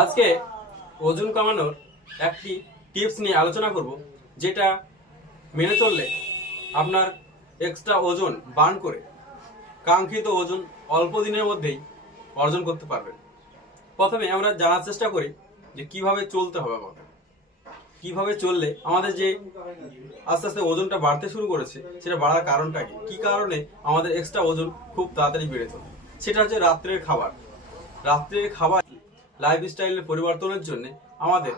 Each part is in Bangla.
আজকে ওজন কমানোর একটি টিপস নিয়ে আলোচনা করব, যেটা মেনে চললে আপনার এক্সট্রা ওজন বার্ন করে কাঙ্ক্ষিত ওজন অল্প দিনের মধ্যেই অর্জন করতে পারবেন। প্রথমে আমরা জানার চেষ্টা করি যে কিভাবে চলতে হবে আমাদের, কিভাবে চললে আমাদের যে আস্তে আস্তে ওজনটা বাড়তে শুরু করেছে সেটা বাড়ার কারণটা কি কারণে আমাদের এক্সট্রা ওজন খুব তাড়াতাড়ি বেড়ে চলে। সেটা হচ্ছে রাত্রের খাবার। রাত্রের খাবার লাইফস্টাইলের পরিবর্তনের জন্য আমাদের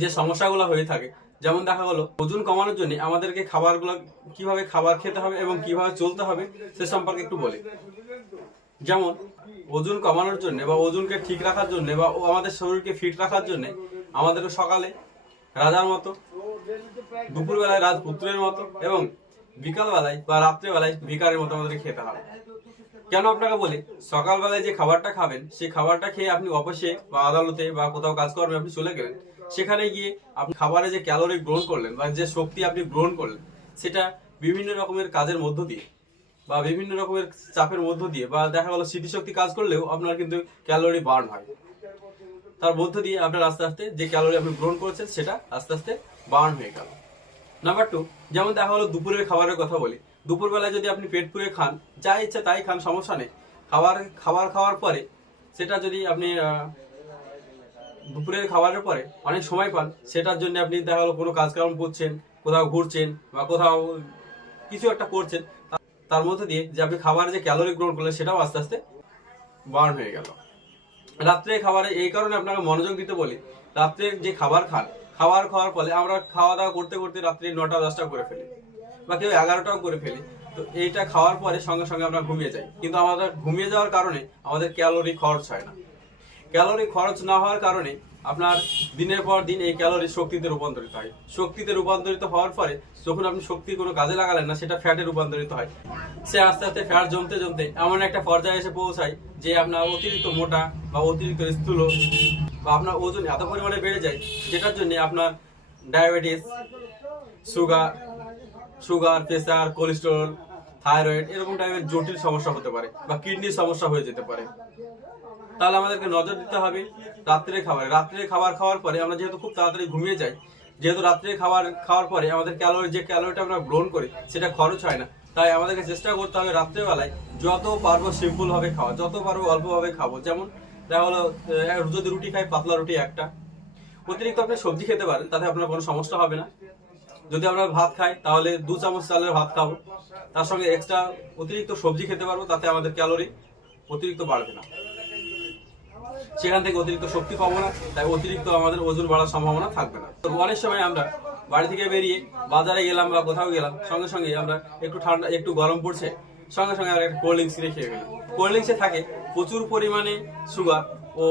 যে সমস্যাগুলো হয়ে থাকে, যেমন দেখা গেলো ওজন কমানোর জন্য আমাদেরকে খাবারগুলো কিভাবে খাবার খেতে হবে এবং কিভাবে চলতে হবে সে সম্পর্কে একটু বলি। যেমন ওজন কমানোর জন্য বা ওজনকে ঠিক রাখার জন্য বা আমাদের শরীরকে ফিট রাখার জন্য আমাদের সকালে রাজার মতো, দুপুরবেলায় রাজপুত্রের মতো এবং বিকালবেলায় বা রাত্রেবেলায় ভিকারের মতো আমাদের খেতে হবে। কেন আপনাকে বলি, সকালবেলায় যে খাবারটা খাবেন সেই খাবারটা খেয়ে আপনি অফিসে বা আদালতে বা কোথাও কাজকর্মে আপনি চলে গেলেন, সেখানে গিয়ে আপনি খাবারে যে ক্যালোরি গ্রহণ করলেন বা যে শক্তি আপনি গ্রহণ করলেন সেটা বিভিন্ন রকমের কাজের মধ্য দিয়ে বা বিভিন্ন রকমের চাপের মধ্য দিয়ে বা দেখা গেল স্মৃতিশক্তি কাজ করলেও আপনার কিন্তু ক্যালোরি বার্ন হয়। তার মধ্য দিয়ে আপনার আস্তে আস্তে যে ক্যালোরি আপনি গ্রহণ করেছেন সেটা আস্তে আস্তে বার্ন হয়ে গেল। নাম্বার 2, যেমন দেখা হলো দুপুরের খাবারের কথা বলি। দুপুরবেলায় যদি আপনি পেট পুরে খান, যা ইচ্ছা তাই খান, সমস্যা নেই। খাবার খাওয়ার পরে সেটা যদি আপনি দুপুরের খাবারের পরে অনেক সময় পান, সেটার জন্য আপনি দেখা হলো কোনো কাজকর্ম করছেন, কোথাও ঘুরছেন বা কোথাও কিছু একটা করছেন, তার মধ্যে দিয়ে যে আপনি খাবারে যে ক্যালোরি গ্রহণ করলেন সেটাও আস্তে আস্তে বার্ন হয়ে গেল। রাত্রে খাবারে এই কারণে আপনাকে মনোযোগ দিতে বলি, রাত্রে যে খাবার খান, খাবার খাওয়ার ফলে আমরা খাওয়া দাওয়া করতে করতে রাত্রি 9টা 10টা করে ফেলি বা কেউ 11টাও করে ফেলি। তো এইটা খাওয়ার পরে সঙ্গে সঙ্গে আমরা ঘুমিয়ে যাই, কিন্তু আমাদের ঘুমিয়ে যাওয়ার কারণে আমাদের ক্যালোরি খরচ হয় না। ক্যালোরি খরচ না হওয়ার কারণে আপনার দিনের পর দিন এই ক্যালোরি শক্তিতে রূপান্তরিত হয়। শক্তিতে রূপান্তরিত হওয়ার পরে যখন আপনি শক্তি কোনো কাজে লাগালেন না, সেটা ফ্যাটে রূপান্তরিত হয়। সে আস্তে আস্তে ফ্যাট জমতে জমতে এমন একটা পর্যায়ে এসে পৌঁছায় যে আপনার অতিরিক্ত মোটা বা অতিরিক্ত স্থূল বা আপনার ওজন এত পরিমাণে বেড়ে যায়, যেটার জন্য আপনার diabetes, sugar, pressure, cholesterol, thyroid এরকম টাইপের জটিল সমস্যা হতে পারে বা কিডনির সমস্যা হয়ে যেতে পারে। তাহলে আমাদেরকে নজর দিতে হবে রাত্রের খাবারে। রাত্রের খাবার খাওয়ার পরে আমরা যেহেতু খুব তাড়াতাড়ি ঘুমিয়ে যাই, যেহেতু রাত্রের খাবার খাওয়ার পরে আমাদের ক্যালোরিটা আমরা গ্রহণ করি সেটা খরচ হয় না, তাই আমাদেরকে চেষ্টা করতে হবে রাত্রেবেলায় যত পারবো সিম্পল ভাবে খাওয়া, যত পারবো অল্প ভাবে খাবো। যেমন দেখা হলো যদি রুটি খাই, পাতলা রুটি একটা। অতিরিক্ত আপনি সবজি খেতে পারেন, তাতে আপনার কোনো সমস্যা হবে না। যদি আমরা ভাত খাই তাহলে 2 চামচ চালের ভাত খাবো, তার সঙ্গে এক্সট্রা অতিরিক্ত সবজি খেতে পারবো, তাতে আমাদের ক্যালোরি অতিরিক্ত বাড়বে না, সেখান থেকে অতিরিক্ত শক্তি পাবো না, তাই অতিরিক্ত আমাদের ওজন বাড়ার সম্ভাবনা থাকবে না। তো অনেক সময় আমরা বাড়ি থেকে বেরিয়ে বাজারে গেলাম বা কোথাও গেলাম, সঙ্গে সঙ্গে আমরা একটু ঠান্ডা একটু গরম পড়ছে, সঙ্গে সঙ্গে আমরা একটা কোল্ড ড্রিঙ্কস কিনে খেয়ে গেলাম। কোল্ড ড্রিঙ্কসে থাকে প্রচুর পরিমাণে সুগার ও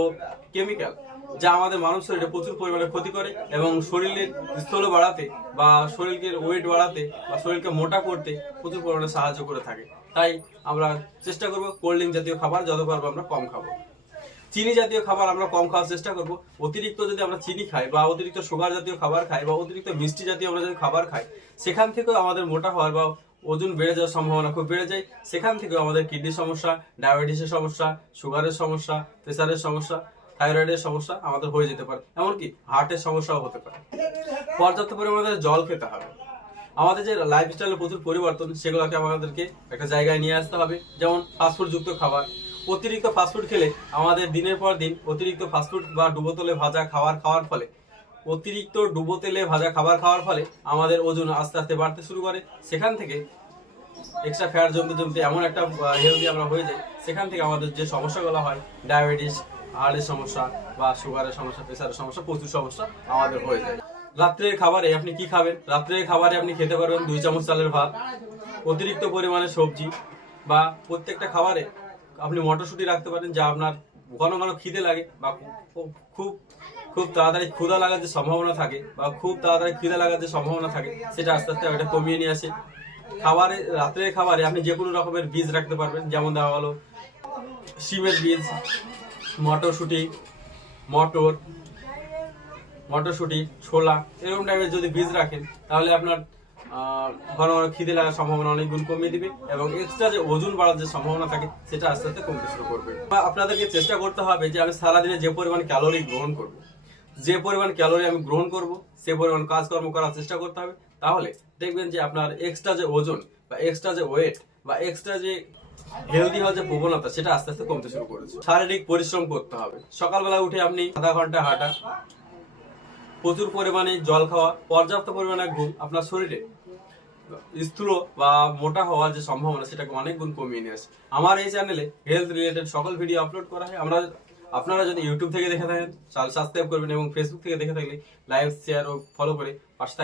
কেমিক্যাল, যা আমাদের মানব শরীরে প্রচুর পরিমাণে ক্ষতি করে এবং শরীরের স্থূল বাড়াতে বা শরীরকে ওয়েট বাড়াতে বা শরীরকে মোটা করতে প্রচুর পরিমাণে সাহায্য করে থাকে। তাই আমরা চেষ্টা করবো কোল্ড ড্রিঙ্ক জাতীয় খাবার যত পারবো আমরা কম খাবো। চিনি জাতীয় খাবার আমরা কম খাওয়ার চেষ্টা করব। অতিরিক্ত যদি আমরা চিনি খাই বা অতিরিক্ত সুগার জাতীয় খাবার খাই বা অতিরিক্ত মিষ্টি জাতীয় আমরা যদি খাবার খাই, সেখান থেকেও আমাদের মোটা হওয়ার বা ওজন বেড়ে যাওয়ার সম্ভাবনা খুব বেড়ে যায়। সেখান থেকেও আমাদের কিডনির সমস্যা, ডায়াবেটিসের সমস্যা, সুগারের সমস্যা, প্রেসারের সমস্যা, থাইরয়েডের সমস্যা আমাদের হয়ে যেতে পারে, এমনকি হার্টের সমস্যাও হতে পারে। পর্যাপ্ত পরিমাণে জল খেতে হবে। আমাদের যে লাইফস্টাইলের প্রচুর পরিবর্তন, সেগুলোকে আমাদেরকে একটা জায়গায় নিয়ে আসতে হবে। যেমন ফাস্টফুড যুক্ত খাবার, অতিরিক্ত ফাস্টফুড খেলে আমাদের দিনের পর দিন অতিরিক্ত ফাস্টফুড বা ডুবো তেলে ভাজা খাবার খাওয়ার ফলে আমাদের ওজন আস্তে আস্তে বাড়তে শুরু করে। সেখান থেকে এক্সট্রা ফ্যাট জমতে জমতে এমন একটা হেলদি আমরা হয়ে যাই, সেখান থেকে আমাদের যে সমস্যাগুলো হয়, ডায়াবেটিস, হার্টের সমস্যা বা সুগারের সমস্যা, প্রেসারের সমস্যা, প্রচুর সমস্যা আমাদের হয়ে যায়। রাত্রের খাবারে আপনি কি খাবেন? রাত্রের খাবারে আপনি খেতে পারবেন 2 চামচ চালের ভাত, অতিরিক্ত পরিমাণে সবজি, বা প্রত্যেকটা খাবারে আপনি মটরশুঁটি রাখতে পারেন, যা আপনার ঘন ঘন খিদে লাগে বা খুব খুব তাড়াতাড়ি ক্ষুধা লাগার যে সম্ভাবনা থাকে সেটা আস্তে আস্তে ওটা কমিয়ে নিয়ে আসে। রাত্রের খাবারে আপনি যে কোনো রকমের বীজ রাখতে পারবেন, যেমন দেওয়া হলো শিমের বীজ, মটরশুঁটি, ছোলা, এরকম টাইপের যদি বীজ রাখেন তাহলে আপনার ঘন ঘন খিদে লাগার সম্ভাবনা অনেক গুণ কমিয়ে দিবে এবং এক্সট্রা যে ওজন বাড়ার যে সম্ভাবনা থাকে সেটা আস্তে আস্তে কমতে শুরু করবে। আপনাদেরকে চেষ্টা করতে হবে যে আমি সারাদিনে যে পরিমাণ ক্যালোরি গ্রহণ করব, যে পরিমাণ ক্যালোরি আমি গ্রহণ করব সে পরিমাণ কাজকর্ম করার চেষ্টা করতে হবে। তাহলে দেখবেন যে আপনার এক্সট্রা যে ওজন বা এক্সট্রা যে ওয়েট বা এক্সট্রা যে হেলদি হওয়ার যে প্রবণতা সেটা আস্তে আস্তে কমতে শুরু করেছে। শারীরিক পরিশ্রম করতে হবে। সকালবেলা উঠে আপনি আধা ঘন্টা হাঁটা, প্রচুর পরিমাণে জল খাওয়া, পর্যাপ্ত পরিমাণে ঘুম আপনার শরীরে স্থূল বা মোটা হওয়ার যে সম্ভাবনা সেটাকে অনেক গুণ কমিয়ে নিয়ে আসে। আমার এই চ্যানেলে হেলথ রিলেটেড সকল ভিডিও আপলোড করা হয়। আপনারা যদি ইউটিউব থেকে দেখে থাকেন তাহলে সাবস্ক্রাইব করবেন এবং ফেসবুক থেকে দেখে থাকলে লাইক, শেয়ার ও ফলো করে পাশে